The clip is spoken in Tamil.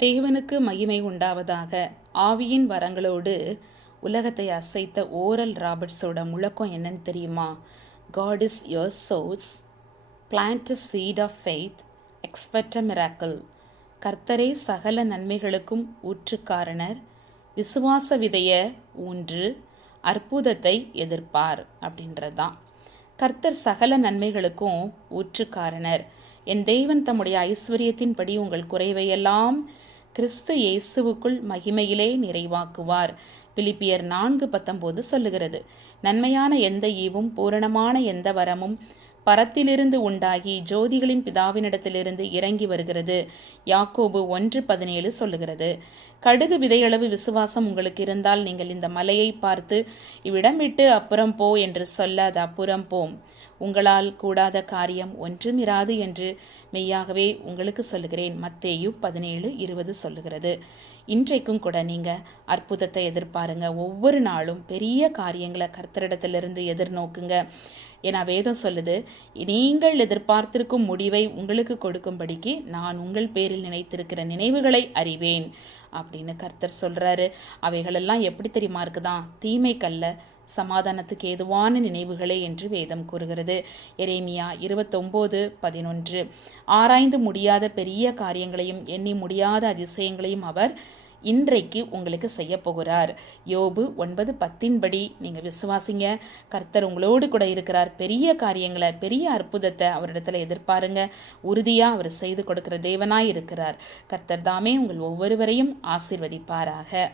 தேவனுக்கு மகிமை உண்டாவதாக ஆவியின் வரங்களோடு உலகத்தை அசைத்த ஓரல் ராபர்ட்ஸோட முழக்கம் என்னன்னு தெரியுமா? God is your source plant seed of faith expect a miracle கர்த்தரே சகல நன்மைகளுக்கும் ஊற்றுக்காரணர் விசுவாச விதைய ஊன்று அற்புதத்தை எதிர்ப்பார் அப்படின்றது தான் கர்த்தர் சகல நன்மைகளுக்கும் ஊற்றுக்காரணர் என் தெய்வன் தம்முடைய ஐஸ்வர்யத்தின்படி உங்கள் குறைவையெல்லாம் கிறிஸ்து இயேசுவுக்குள் மகிமையிலே நிறைவாக்குவார். பிலிப்பியர் நான்கு பத்தொம்போது சொல்லுகிறது நன்மையான எந்த ஈவும் பூரணமான எந்த வரமும் பரத்திலிருந்து உண்டாகி ஜோதிகளின் பிதாவினிடத்திலிருந்து இறங்கி வருகிறது. யாக்கோபு ஒன்று பதினேழு சொல்லுகிறது கடுகு விதையளவு விசுவாசம் உங்களுக்கு இருந்தால் நீங்கள் இந்த மலையை பார்த்து இவ்விடம் விட்டு அப்புறம் போ என்று சொல்ல அது அப்புறம் போம். உங்களால் கூடாத காரியம் ஒன்றும் இராது என்று மெய்யாகவே உங்களுக்கு சொல்லுகிறேன். மத்தேயு பதினேழு இருபது சொல்லுகிறது. இன்றைக்கும் கூட நீங்க அற்புதத்தை எதிர்பாருங்க. ஒவ்வொரு நாளும் பெரிய காரியங்களை கர்த்தரிடத்திலிருந்து எதிர்நோக்குங்க. ஏன்னா வேதம் சொல்லுது நீங்கள் எதிர்பார்த்திருக்கும் முடிவை உங்களுக்கு கொடுக்கும்படிக்கு நான் உங்கள் பேரில் நினைத்திருக்கிற நினைவுகளை அறிவேன். அப்படின்னு கர்த்தர் சொல்றாரு. அவைகளெல்லாம் எப்படி தெரியுமா இருக்குதான்? தீமைக்கல்ல சமாதானத்துக்கு ஏதுவான நினைவுகளே என்று வேதம் கூறுகிறது. எரேமியா இருபத்தொம்போது பதினொன்று. ஆராய்ந்து முடியாத பெரிய காரியங்களையும் எண்ணி முடியாத அதிசயங்களையும் அவர் இன்றைக்கு உங்களுக்கு செய்ய போகிறார். யோபு ஒன்பது பத்தின்படி நீங்கள் விசுவாசிங்க. கர்த்தர் உங்களோடு கூட இருக்கிறார். பெரிய காரியங்களை பெரிய அற்புதத்தை அவரிடத்துல எதிர்பாருங்க. உறுதியாக அவர் செய்து கொடுக்கிற தேவனாய் இருக்கிறார். கர்த்தர் தாமே உங்கள் ஒவ்வொருவரையும் ஆசீர்வதிப்பாராக.